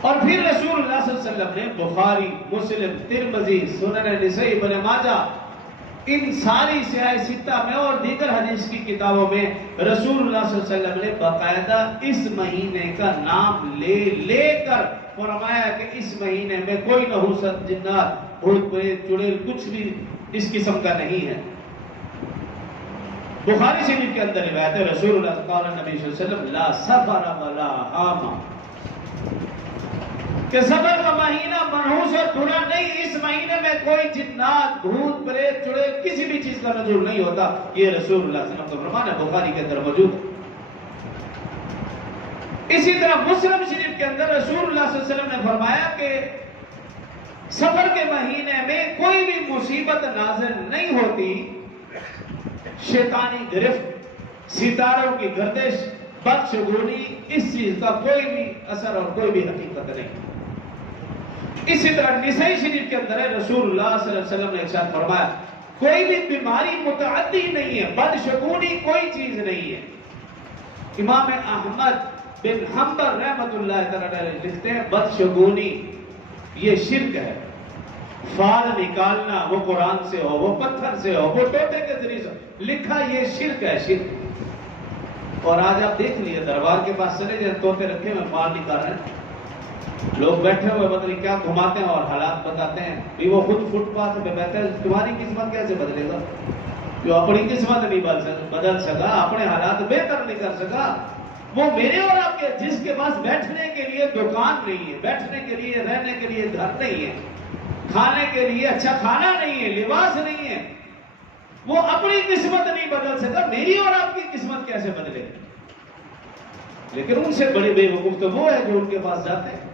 اور پھر رسول اللہ صلی اللہ علیہ وسلم نے بخاری، مسلم، ترمذی، سنن نسائی، ابن ماجہ، ان ساری سیاہ ستہ میں اور دیگر حدیث کی کتابوں میں رسول اللہ صلی اللہ علیہ وسلم نے باقاعدہ اس مہینے کا نام لے کر فرمایا کہ اس مہینے میں کوئی نحوست، جنات، بھوت پریت، چڑیل کچھ بھی اس قسم کا نہیں ہے۔ بخاری شریف کے اندر روایت ہے رسول اللہ صلی اللہ علیہ وسلم لا سفر ولا حاما، کہ سفر کا مہینہ منحوس اور برا نہیں، اس مہینے میں کوئی جنات، بھوت پریت، چڑیل کسی بھی چیز کا نزول نہیں ہوتا، یہ رسول اللہ صلی اللہ علیہ وسلم کا فرمان ہے، بخاری کے اندر موجود ہے۔ اسی طرح مسلم شریف کے اندر رسول اللہ صلی اللہ علیہ وسلم نے فرمایا کہ سفر کے مہینے میں کوئی بھی مصیبت نازل نہیں ہوتی، شیطانی گرفت، ستاروں کی گردش، بدشگونی، اس چیز کا کوئی بھی اثر اور کوئی بھی حقیقت نہیں۔ اسی طرح نسائی شریف کے اندر رسول اللہ صلی اللہ علیہ وسلم نے ارشاد فرمایا کوئی بھی بیماری متعدی نہیں ہے، بدشگونی کوئی چیز نہیں ہے۔ امام احمد بن حنبل رحمۃ اللہ تعالی لکھتے ہیں بدشگونی یہ شرک ہے، فال نکالنا وہ قرآن سے ہو، وہ پتھر سے ہو، وہ ٹوٹے کے ذریعے سے لکھا، یہ شرک ہے، شرک۔ اور آج آپ دیکھ لیے دربار کے پاس چلے جائیں، طوطے رکھے ہوئے مال نکال رہے ہیں، لوگ بیٹھے ہوئے پتہ نہیں کیا گھماتے ہیں اور حالات بتاتے ہیں، بھی وہ خود فٹ پاتھ پہ بیٹھے ہیں، تمہاری قسمت کیسے بدلے گا؟ جو اپنی قسمت نہیں بدل سکا، اپنے حالات بہتر نہیں کر سکا، وہ میرے اور آپ کے جس کے پاس بیٹھنے کے لیے دکان نہیں ہے، بیٹھنے کے لیے رہنے کے لیے گھر نہیں ہے، کھانے کے لیے اچھا کھانا نہیں ہے، لباس نہیں ہے، وہ اپنی قسمت نہیں بدل سکا، میری اور آپ کی قسمت کیسے بدلے؟ لیکن ان سے بڑے بے وقوف تو وہ ہے جو ان کے پاس جاتے ہیں۔